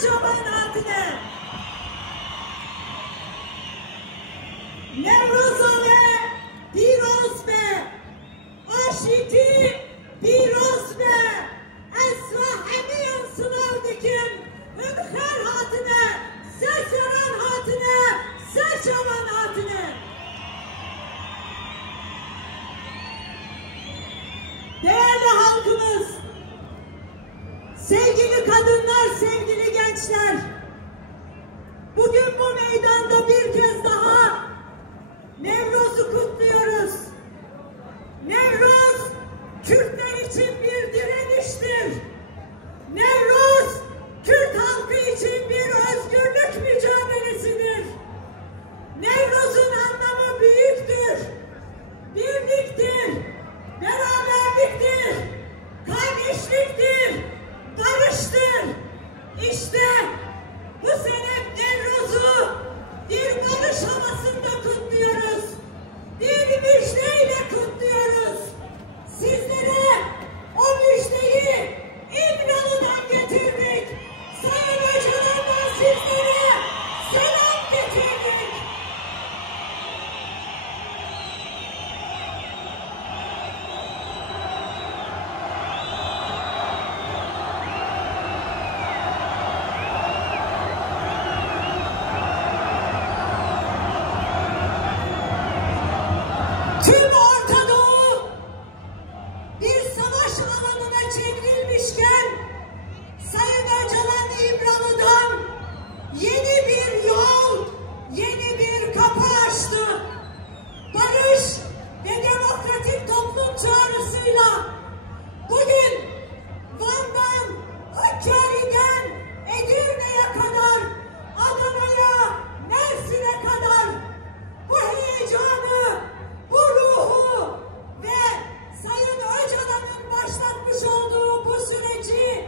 serçamanatine, Nevruzane piroz be, aşiti piroz be, esra hemiyen sınav dikim, hünkar hatine, serçaman hatine, serçaman hatine. Değerli halkımız, sevgili kadınlar, sevgili gençler, bugün bu meydanda bir kez daha Nevruz'u kutluyoruz. Nevruz, Kürtler için bir direniştir. Nevruz, Kürt halkı için bir özgürlük mücadelesidir. Nevruz'un anlamı büyüktür, birliktir, beraberliktir, kardeşliktir, barıştır. İşte bu sene Nevruz'u bir barış havasında kutluyoruz. Bir müjdeyle kutluyoruz. Sizlere o müjdeyi İmralı'dan getirdik. Sayın hocalardan sizlere selam getirdik. Tüm Orta Doğu bir savaş alanına çevrilmişken Sayın Öcalan İmralı'dan yeni bir yol, yeni bir kapı açtı. Barış ve demokratik toplum çağrısıyla bugün Van'dan, Hakkari'den, Edirne'ye kadar, Adana'ya, Mersin'e kadar bu heyecanı, bu ruhu ve Sayın Öcalan'ın başlatmış olduğu bu süreci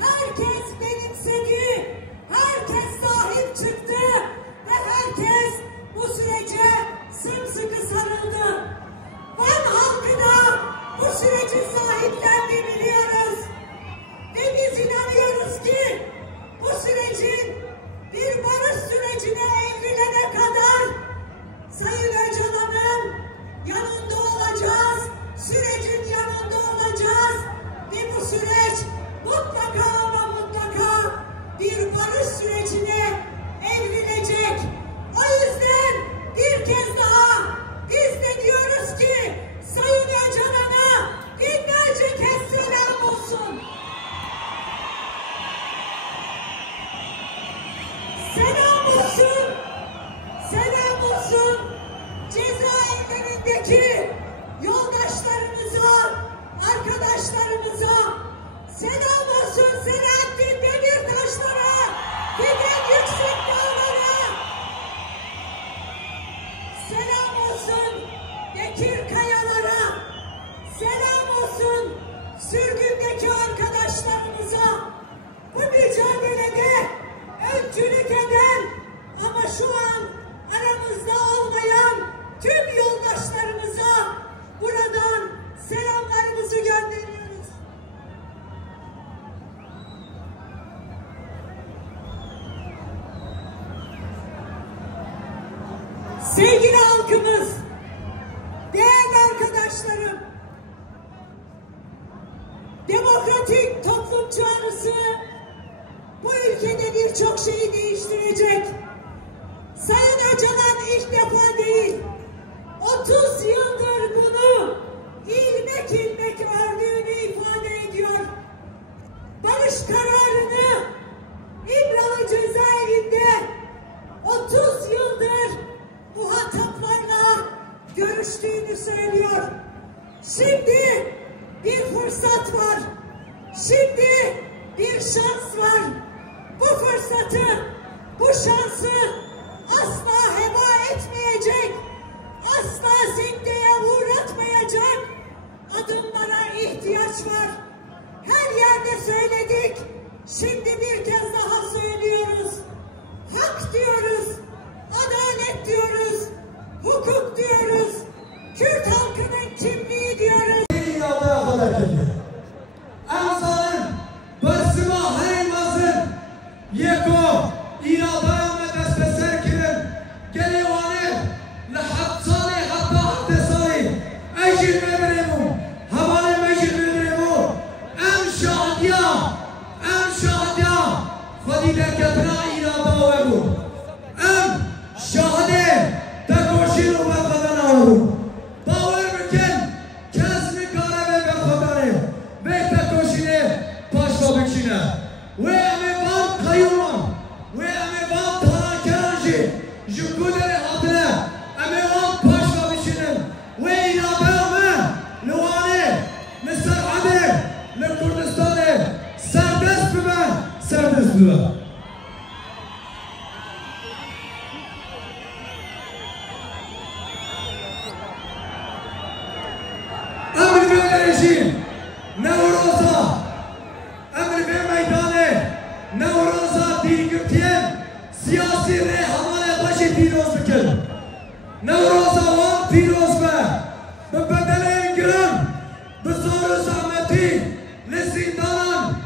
herkes benimsedi, herkes sahip çıktı ve herkes bu sürece sımsıkı sarıldı. Van halkı da bu süreci sahiplendi, biliyoruz. Ve biz inanıyoruz ki bu sürecin bir barış sürecine evrilene kadar Sayın Öcalan'ın yanında olacağız, sürecin yanında olacağız ve bu süreç mutlaka ama mutlaka bir barış sürecine evrilecek. O yüzden bir kez daha biz de diyoruz ki Sayın Öcalan'a binlerce kez selam olsun. Selam olsun, selam olsun cezaevlerindeki yoldaşlarımıza, arkadaşlarımıza, selam olsun Selahattin Demirtaşlara, giden yüksek dağlara, selam olsun Bekir Kayalara, selam olsun sürgündeki arkadaşlarımıza. Bu mücadelede öncülük eden ama şu an aramızda olmayan tüm yoldaşlarımıza buradan selamlarımızı gönderiyoruz. Sevgili halkımız, değerli arkadaşlarım, demokratik toplum çağrısı bu ülkede birçok şeyi değiştirecek. Sayın Öcalan ilk defa değil, 30 yıldır bunu ilmek ilmek ördüğünü ifade ediyor. Barış kararını İmralı cezaevinde 30 yıldır muhataplarla görüştüğünü söylüyor. Şimdi bir fırsat var. Şimdi bir şans var. Bu fırsatı, bu şansı asla heba etmeyecek, asla sekteye uğratmayacak adımlara ihtiyaç var. Her yerde söyledik, şimdi bir kez daha söylüyoruz. Hak diyoruz, adalet diyoruz, hukuk diyoruz, Kürt halkının kimliği diyoruz. Ansarın, basıma haymasın, پدیده کتنا ایرادا و بود ام شاهده تکوشی رو به بدن آورد باور بکن کس میکاره به خداره به تکوشینه پاشتا بکشینه و همه وان قیومان و همه وان تاراکرانجی جکودر حاضره همه وان پاشتا بکشینن و ایرادا همه لوانه لسرعده لکردستانه سردست ببه سردست ببه نوروزا امر به میدان نوروزا دیرگرتیم سیاسی ره حواله باشی پیروز بکن نوروزا وان پیروز به بدل گرم به زور و زحمتی لزیندانان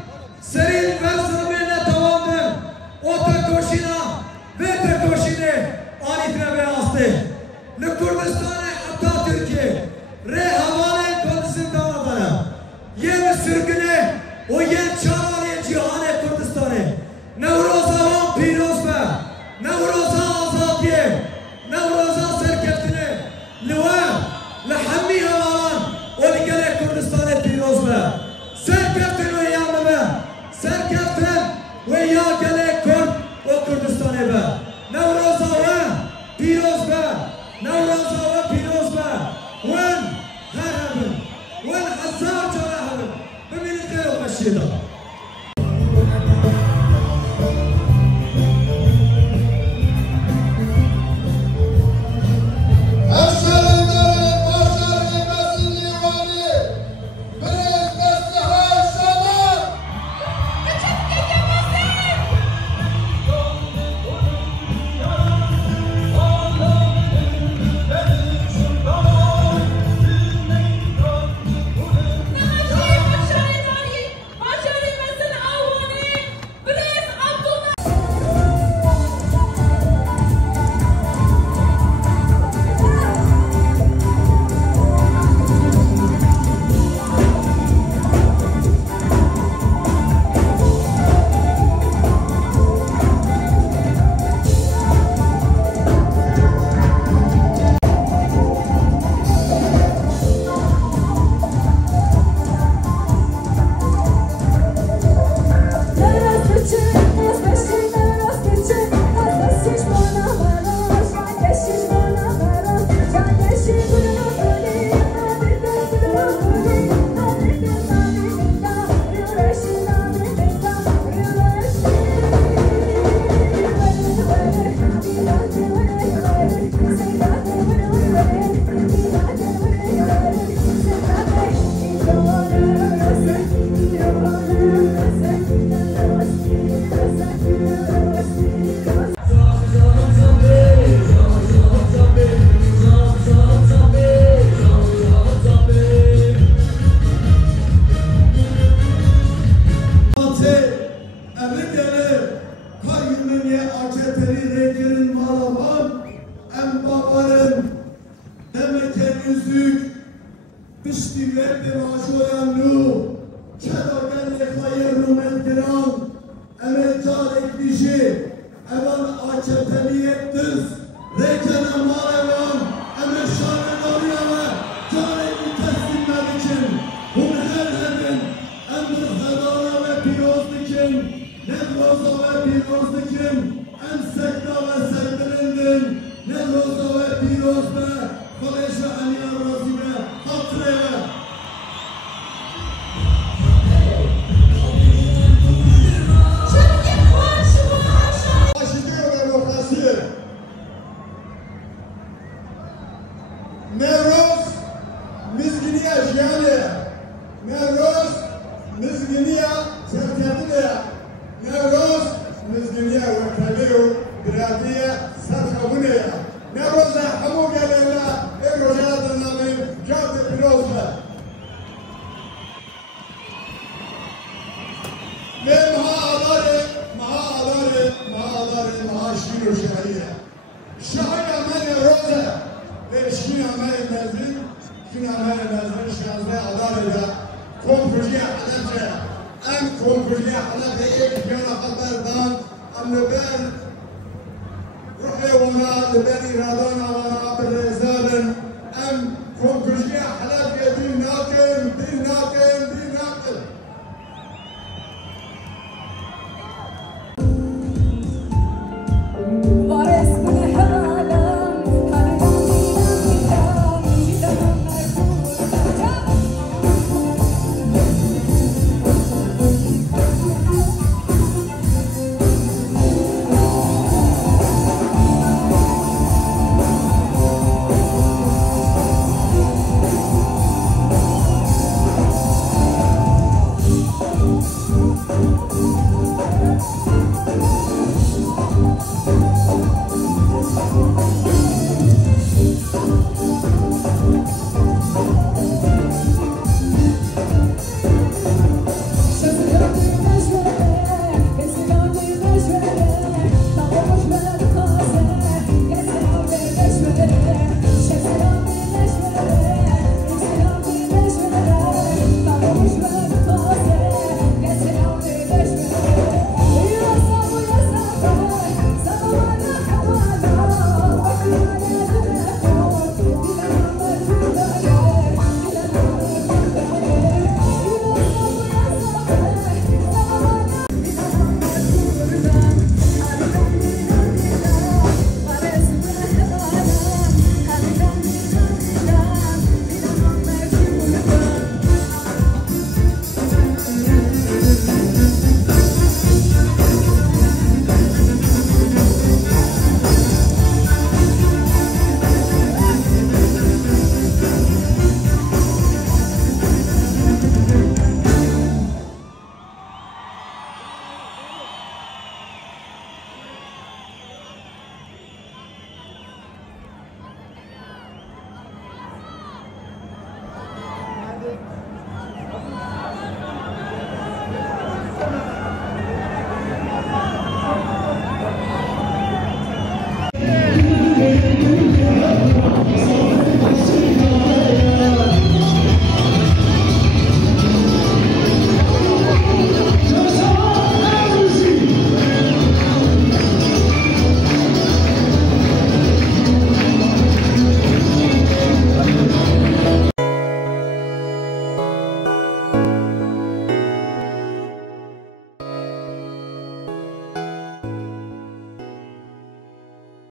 سریل ورزنامه نتواندن او تکوشینا و تکوشینه آنیتنه به آسته لکردستان حتی ترکیه ره حواله کردستان دارم یه سرگنه و یه چارانی جهان کردستانه نوروزا وان پیروز به نوروزا آزادیه نوروزا سرکفتنه لوه لحمی هوالان و دیگر کردستان پیروز به سرکفتن و یامه به سرکفتن و یا گله کرد و کردستانه به نوروزا وان پیروز به نوروزا وان پیروز به وان هر همه وان حساب جاره همه ببینید خیر و بشیده Konkursiye Halep'e en konkursiye Halep'e ilk yana kadar li berî radona